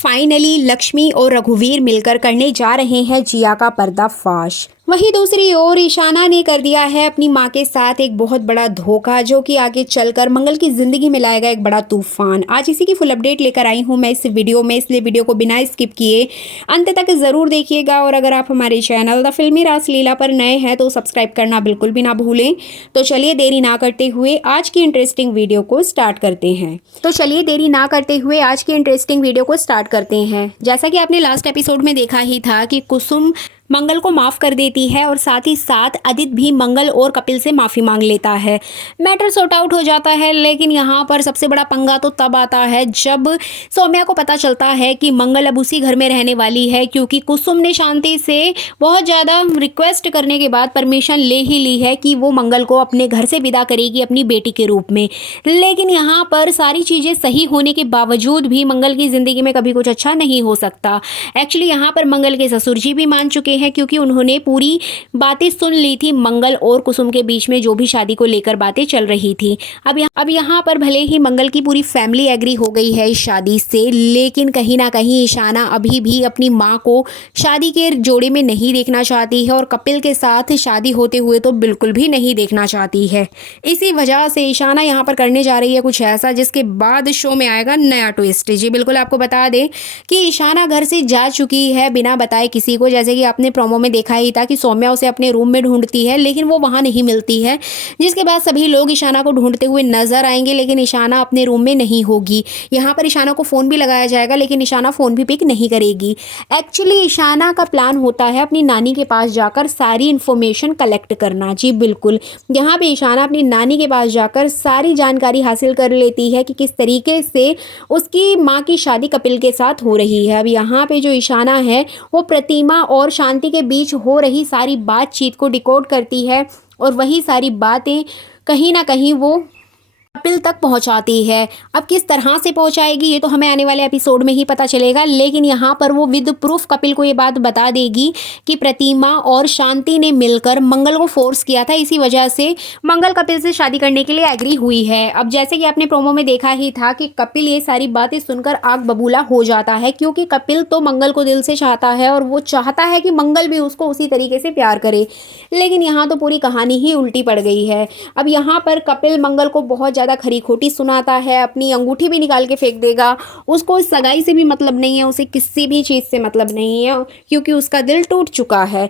Finally Lakshmi और रघुवीर मिलकर करने जा रहे हैं जिया का पर्दाफाश। वहीं दूसरी ओर ईशाना ने कर दिया है अपनी मां के साथ एक बहुत बड़ा धोखा, जो कि आगे चलकर मंगल की जिंदगी में लाएगा एक बड़ा तूफान। आज इसी की फुल अपडेट लेकर आई हूं मैं इस वीडियो में, इसलिए वीडियो को बिना स्किप किए अंत तक जरूर देखिएगा। और अगर आप हमारे चैनल द फिल्मी रासलीला पर नए हैं तो सब्सक्राइब करना बिल्कुल भी ना भूलें। तो चलिए देरी ना करते हुए आज की इंटरेस्टिंग वीडियो को स्टार्ट करते हैं। जैसा कि आपने लास्ट एपिसोड में देखा ही था कि कुसुम मंगल को माफ़ कर देती है और साथ ही साथ आदित्य भी मंगल और कपिल से माफ़ी मांग लेता है। मैटर सॉर्ट आउट हो जाता है। लेकिन यहाँ पर सबसे बड़ा पंगा तो तब आता है जब सौम्या को पता चलता है कि मंगल अब उसी घर में रहने वाली है, क्योंकि कुसुम ने शांति से बहुत ज़्यादा रिक्वेस्ट करने के बाद परमिशन ले ही ली है कि वो मंगल को अपने घर से विदा करेगी अपनी बेटी के रूप में। लेकिन यहाँ पर सारी चीज़ें सही होने के बावजूद भी मंगल की ज़िंदगी में कभी कुछ अच्छा नहीं हो सकता। एक्चुअली यहाँ पर मंगल के ससुर जी भी मान चुके हैं, क्योंकि उन्होंने पूरी बातें सुन ली थी मंगल और कुसुम के बीच में जो भी शादी को लेकर बातें चल रही थी। अब यहाँ पर भले ही मंगल की पूरी फैमिली एग्री हो गई है इस शादी से, लेकिन कहीं ना कहीं ईशाना अभी भी अपनी माँ को शादी के जोड़े में नहीं देखना चाहती है और कपिल के साथ शादी होते हुए तो बिल्कुल भी नहीं देखना चाहती है। इसी वजह से ईशाना यहाँ पर करने जा रही है कुछ ऐसा जिसके बाद शो में आएगा नया ट्विस्ट। जी बिल्कुल, आपको बता दें कि ईशाना घर से जा चुकी है बिना बताए किसी को। जैसे कि आपने प्रोमो में देखा ही था कि सौम्या उसे अपने रूम में ढूंढती है, लेकिन वो वहां नहीं मिलती है, जिसके बाद सभी लोग ईशाना को ढूंढते हुए नजर आएंगे, लेकिन ईशाना अपने रूम में नहीं होगी। यहाँ पर ईशाना को फ़ोन भी लगाया जाएगा, लेकिन ईशाना फ़ोन भी पिक नहीं करेगी। एक्चुअली ईशाना का प्लान होता है अपनी नानी के पास जाकर सारी इन्फॉर्मेशन कलेक्ट करना। जी बिल्कुल, यहाँ पे ईशाना अपनी नानी के पास जाकर सारी जानकारी हासिल कर लेती है कि किस तरीके से उसकी माँ की शादी कपिल के साथ हो रही है। अब यहाँ पे जो ईशाना है वो प्रतिमा और शांति के बीच हो रही सारी बातचीत को डिकोड करती है और वही सारी बातें कहीं ना कहीं वो कपिल तक पहुंचाती है। अब किस तरह से पहुंचाएगी ये तो हमें आने वाले एपिसोड में ही पता चलेगा, लेकिन यहाँ पर वो विद प्रूफ कपिल को ये बात बता देगी कि प्रतिमा और शांति ने मिलकर मंगल को फोर्स किया था, इसी वजह से मंगल कपिल से शादी करने के लिए एग्री हुई है। अब जैसे कि आपने प्रोमो में देखा ही था कि कपिल ये सारी बातें सुनकर आग बबूला हो जाता है, क्योंकि कपिल तो मंगल को दिल से चाहता है और वो चाहता है कि मंगल भी उसको उसी तरीके से प्यार करे। लेकिन यहाँ तो पूरी कहानी ही उल्टी पड़ गई है। अब यहाँ पर कपिल मंगल को बहुत ज़्यादा खरी खोटी सुनाता है, अपनी अंगूठी भी निकाल के फेंक देगा। उसको इस सगाई से भी मतलब नहीं है, उसे किसी भी चीज़ से मतलब नहीं है, क्योंकि उसका दिल टूट चुका है।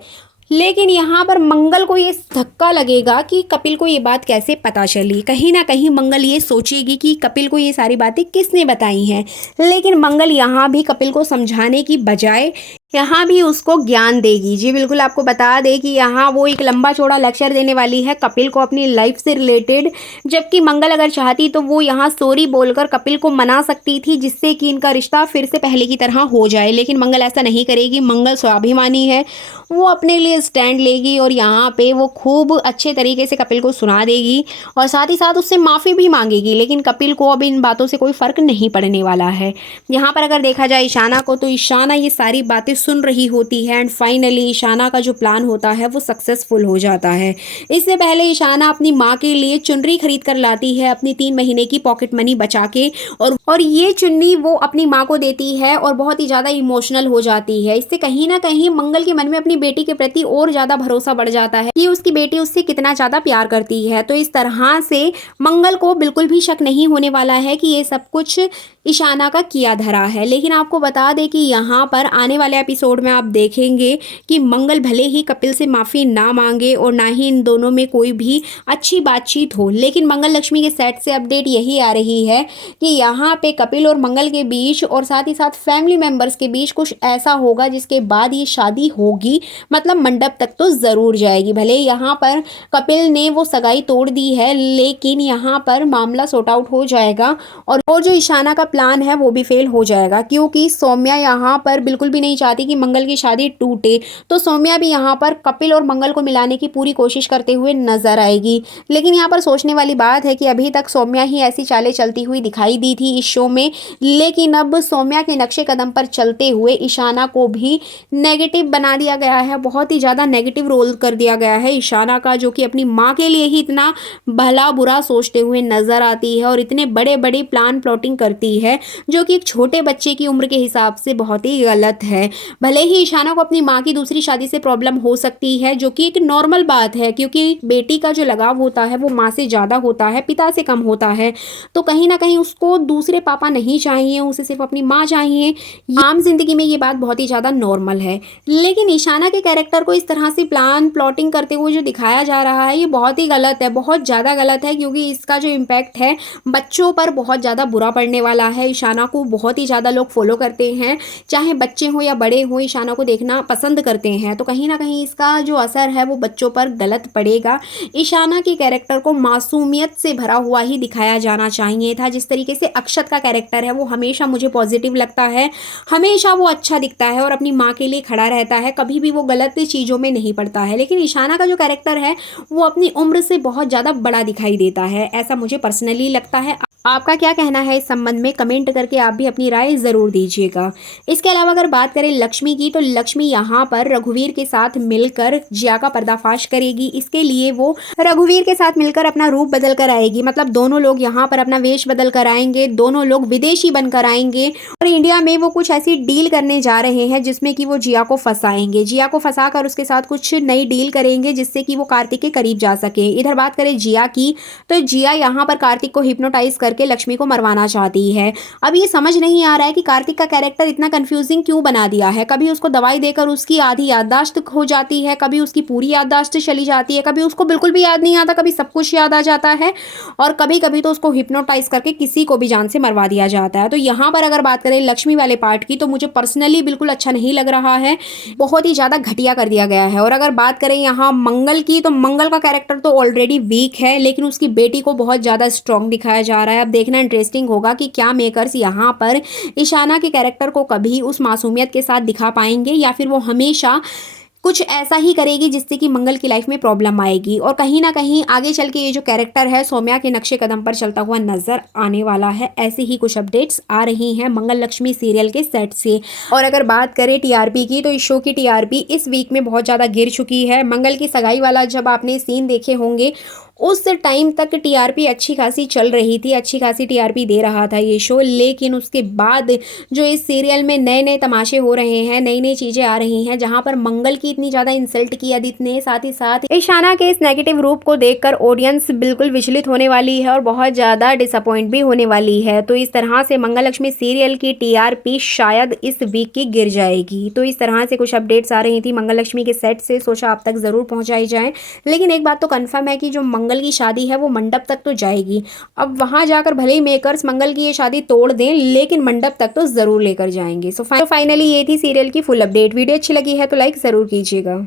लेकिन यहाँ पर मंगल को ये धक्का लगेगा कि कपिल को ये बात कैसे पता चली। कहीं ना कहीं मंगल ये सोचेगी कि कपिल को ये सारी बातें किसने बताई हैं, लेकिन मंगल यहाँ भी कपिल को समझाने की बजाय यहाँ भी उसको ज्ञान देगी। जी बिल्कुल, आपको बता दें कि यहाँ वो एक लंबा चौड़ा लेक्चर देने वाली है कपिल को अपनी लाइफ से रिलेटेड, जबकि मंगल अगर चाहती तो वो यहाँ सॉरी बोलकर कपिल को मना सकती थी, जिससे कि इनका रिश्ता फिर से पहले की तरह हो जाए। लेकिन मंगल ऐसा नहीं करेगी। मंगल स्वाभिमानी है, वो अपने लिए स्टैंड लेगी और यहाँ पे वो खूब अच्छे तरीके से कपिल को सुना देगी और साथ ही साथ उससे माफ़ी भी मांगेगी। लेकिन कपिल को अब इन बातों से कोई फ़र्क नहीं पड़ने वाला है। यहाँ पर अगर देखा जाए ईशाना को, तो ईशाना ये सारी बातें सुन रही होती है एंड फाइनली ईशाना का जो प्लान होता है वो सक्सेसफुल हो जाता है। इससे पहले ईशाना अपनी माँ के लिए चुनरी खरीद कर लाती है अपनी 3 महीने की पॉकेट मनी बचा के, और ये चुन्नी वो अपनी माँ को देती है और बहुत ही ज़्यादा इमोशनल हो जाती है। इससे कहीं ना कहीं मंगल के मन में अपनी बेटी के प्रति और ज़्यादा भरोसा बढ़ जाता है कि उसकी बेटी उससे कितना ज़्यादा प्यार करती है। तो इस तरह से मंगल को बिल्कुल भी शक नहीं होने वाला है कि ये सब कुछ ईशाना का किया धरा है। लेकिन आपको बता दें कि यहाँ पर आने वाले एपिसोड में आप देखेंगे कि मंगल भले ही कपिल से माफ़ी ना मांगे और ना ही इन दोनों में कोई भी अच्छी बातचीत हो, लेकिन मंगल लक्ष्मी के सेट से अपडेट यही आ रही है कि यहाँ पे कपिल और मंगल के बीच और साथ ही साथ फैमिली मेम्बर्स के बीच कुछ ऐसा होगा जिसके बाद ये शादी होगी, मतलब मंडप तक तो ज़रूर जाएगी। भले यहाँ पर कपिल ने वो सगाई तोड़ दी है, लेकिन यहाँ पर मामला सॉर्ट आउट हो जाएगा और जो ईशाना का प्लान है वो भी फेल हो जाएगा, क्योंकि सौम्या यहाँ पर बिल्कुल भी नहीं चाहती कि मंगल की शादी टूटे। तो सौम्या भी यहाँ पर कपिल और मंगल को मिलाने की पूरी कोशिश करते हुए नजर आएगी। लेकिन यहाँ पर सोचने वाली बात है कि अभी तक सौम्या ही ऐसी चालें चलती हुई दिखाई दी थी इस शो में, लेकिन अब सौम्या के नक्शे कदम पर चलते हुए ईशाना को भी नेगेटिव बना दिया गया है, बहुत ही ज़्यादा नेगेटिव रोल कर दिया गया है ईशाना का, जो कि अपनी माँ के लिए ही इतना भला बुरा सोचते हुए नजर आती है और इतने बड़े बड़े प्लान प्लॉटिंग करती है, जो कि एक छोटे बच्चे की उम्र के हिसाब से बहुत ही गलत है। भले ही ईशाना को अपनी माँ की दूसरी शादी से प्रॉब्लम हो सकती है, जो कि एक नॉर्मल बात है, क्योंकि बेटी का जो लगाव होता है वो माँ से ज़्यादा होता है, पिता से कम होता है। तो कहीं ना कहीं उसको दूसरे पापा नहीं चाहिए, उसे सिर्फ अपनी माँ चाहिए। आम जिंदगी में ये बात बहुत ही ज़्यादा नॉर्मल है। लेकिन ईशाना के कैरेक्टर को इस तरह से प्लान प्लॉटिंग करते हुए जो दिखाया जा रहा है, ये बहुत ही गलत है, बहुत ज़्यादा गलत है, क्योंकि इसका जो इम्पैक्ट है बच्चों पर बहुत ज़्यादा बुरा पड़ने वाला है। ईशाना को बहुत ही ज़्यादा लोग फॉलो करते हैं, चाहे बच्चे हों या बड़े हों, ईशाना को देखना पसंद करते हैं। तो कहीं ना कहीं इसका जो असर है वो बच्चों पर गलत पड़ेगा। ईशाना के कैरेक्टर को मासूमियत से भरा हुआ ही दिखाया जाना चाहिए था। जिस तरीके से अक्षत का कैरेक्टर है वो हमेशा मुझे पॉजिटिव लगता है, हमेशा वो अच्छा दिखता है और अपनी माँ के लिए खड़ा रहता है, कभी भी वो गलत चीज़ों में नहीं पड़ता है। लेकिन ईशाना का जो कैरेक्टर है वो अपनी उम्र से बहुत ज़्यादा बड़ा दिखाई देता है, ऐसा मुझे पर्सनली लगता है। आपका क्या कहना है इस संबंध में? कमेंट करके आप भी अपनी राय ज़रूर दीजिएगा। इसके अलावा अगर बात करें लक्ष्मी की, तो लक्ष्मी यहाँ पर रघुवीर के साथ मिलकर जिया का पर्दाफाश करेगी। इसके लिए वो रघुवीर के साथ मिलकर अपना रूप बदल कर आएगी, मतलब दोनों लोग यहाँ पर अपना वेश बदल कर आएंगे, दोनों लोग विदेशी बनकर आएंगे और इंडिया में वो कुछ ऐसी डील करने जा रहे हैं जिसमें कि वो जिया को फंसाएंगे। जिया को फंसाकर उसके साथ कुछ नई डील करेंगे जिससे कि वो कार्तिक के करीब जा सके। इधर बात करें जिया की, तो जिया यहाँ पर कार्तिक को हिप्नोटाइज करके लक्ष्मी को मरवाना चाहती है। अब ये समझ नहीं आ रहा है कि कार्तिक का कैरेक्टर इतना कंफ्यूजिंग क्यों बना दिया है। कभी उसको दवाई देकर उसकी आधी याददाश्त खो जाती है, कभी उसकी पूरी याददाश्त चली जाती है, कभी उसको बिल्कुल भी याद नहीं आता, कभी सब कुछ याद आ जाता है और कभी कभी तो उसको हिप्नोटाइज करके किसी को भी जान से मरवा दिया जाता है। तो यहाँ पर अगर बात करें लक्ष्मी वाले पार्ट की, तो मुझे पर्सनली बिल्कुल अच्छा नहीं लग रहा है, बहुत ही ज़्यादा घटिया कर दिया गया है। और अगर बात करें यहाँ मंगल की, तो मंगल का कैरेक्टर तो ऑलरेडी वीक है, लेकिन उसकी बेटी को बहुत ज़्यादा स्ट्रॉन्ग दिखाया जा रहा है। अब देखना इंटरेस्टिंग होगा कि क्या मेकर्स यहाँ पर ईशाना के कैरेक्टर को कभी उस मासूमियत के साथ दिखा पाएंगे या फिर वो हमेशा कुछ ऐसा ही करेगी जिससे कि मंगल की लाइफ में प्रॉब्लम आएगी। और कहीं ना कहीं आगे चल के ये जो कैरेक्टर है सौम्या के नक्शे कदम पर चलता हुआ नजर आने वाला है। ऐसी ही कुछ अपडेट्स आ रही हैं मंगल लक्ष्मी सीरियल के सेट से। और अगर बात करें टीआरपी की, तो इस शो की टीआरपी इस वीक में बहुत ज़्यादा गिर चुकी है। मंगल की सगाई वाला जब आपने सीन देखे होंगे उस टाइम तक टीआरपी अच्छी खासी चल रही थी, अच्छी खासी टीआरपी दे रहा था ये शो। लेकिन उसके बाद जो इस सीरियल में नए नए तमाशे हो रहे हैं, नई नई चीज़ें आ रही हैं, जहां पर मंगल की इतनी ज़्यादा इंसल्ट की आदित्य ने, साथ ही साथ ईशाना के इस नेगेटिव रूप को देखकर ऑडियंस बिल्कुल विचलित होने वाली है और बहुत ज़्यादा डिसअपॉइंट भी होने वाली है। तो इस तरह से मंगल लक्ष्मी सीरियल की टीआरपी शायद इस वीक की गिर जाएगी। तो इस तरह से कुछ अपडेट्स आ रही थी मंगल लक्ष्मी के सेट से, सोचा आप तक ज़रूर पहुँचाई जाए। लेकिन एक बात तो कन्फर्म है कि जो मंगल की शादी है वो मंडप तक तो जाएगी। अब वहां जाकर भले ही मेकर्स मंगल की ये शादी तोड़ दें, लेकिन मंडप तक तो जरूर लेकर जाएंगे। सो फाइनली ये थी सीरियल की फुल अपडेट। वीडियो अच्छी लगी है तो लाइक जरूर कीजिएगा।